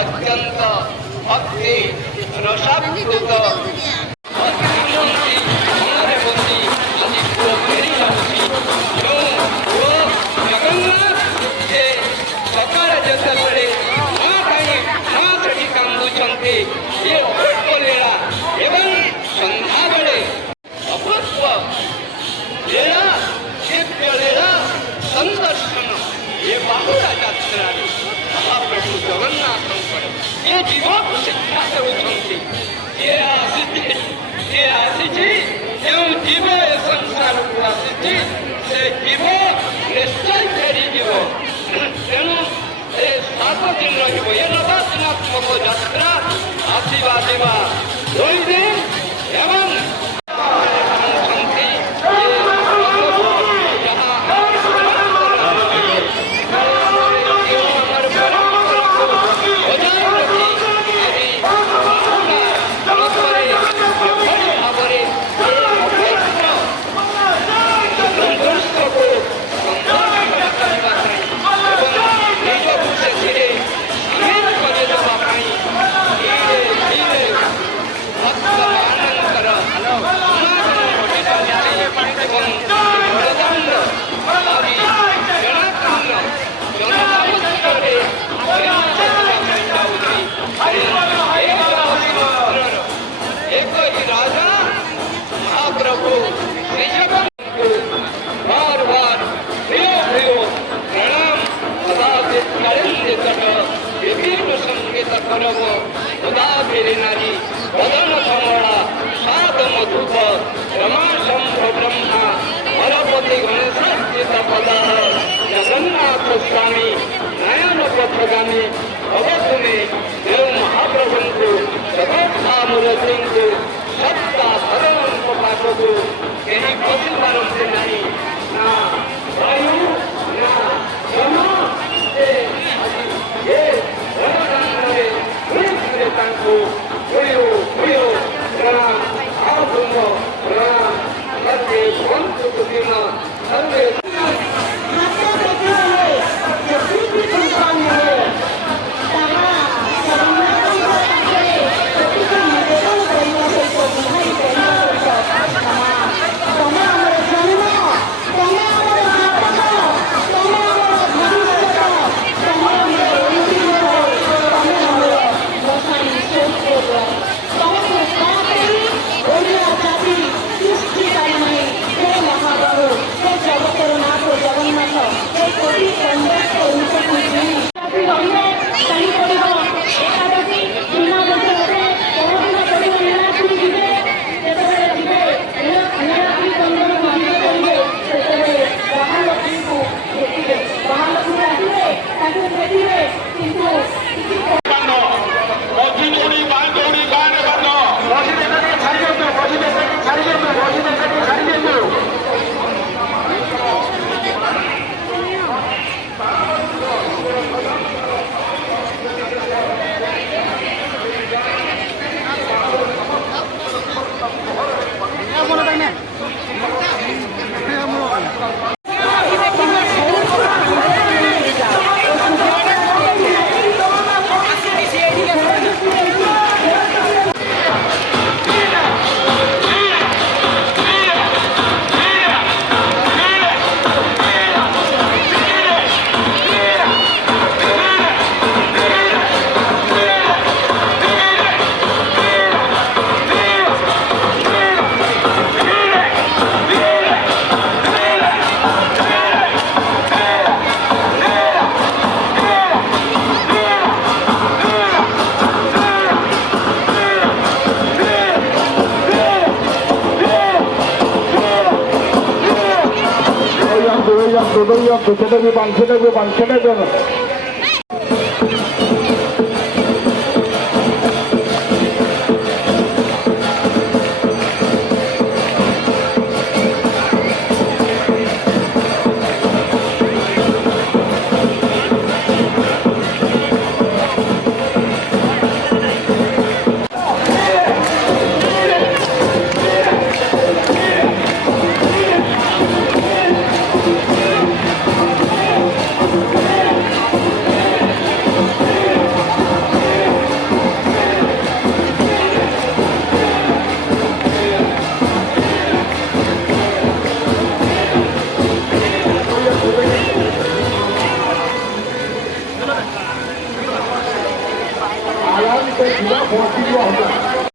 अत्यंत भक्ति रसाप्लुत संदर्शन ये बाहुड़ा यात्रा महाप्रभु जगन्नाथ ये जीव शिक्षा करुँचे जो जीव ए संसार को आसी से जीव निश्चय फेरीज तेणु ए 7 दिन ये नवात्मक यात्रा आसवा देवा 2 दिन एवं उदानारी वदन कमला साध मधुप रमा शंभो ब्रह्मा मरपति गणेशाचित पदा जगन्नाथ स्वामी नयन पथगामी अवतुने देव महाप्रभु को सदक्षा मूर्ति को सत्ता धरण पाठ को कहीं पशु पारती नहीं ना वायु ना जन Dodo yang, dodo yang, dodo yang,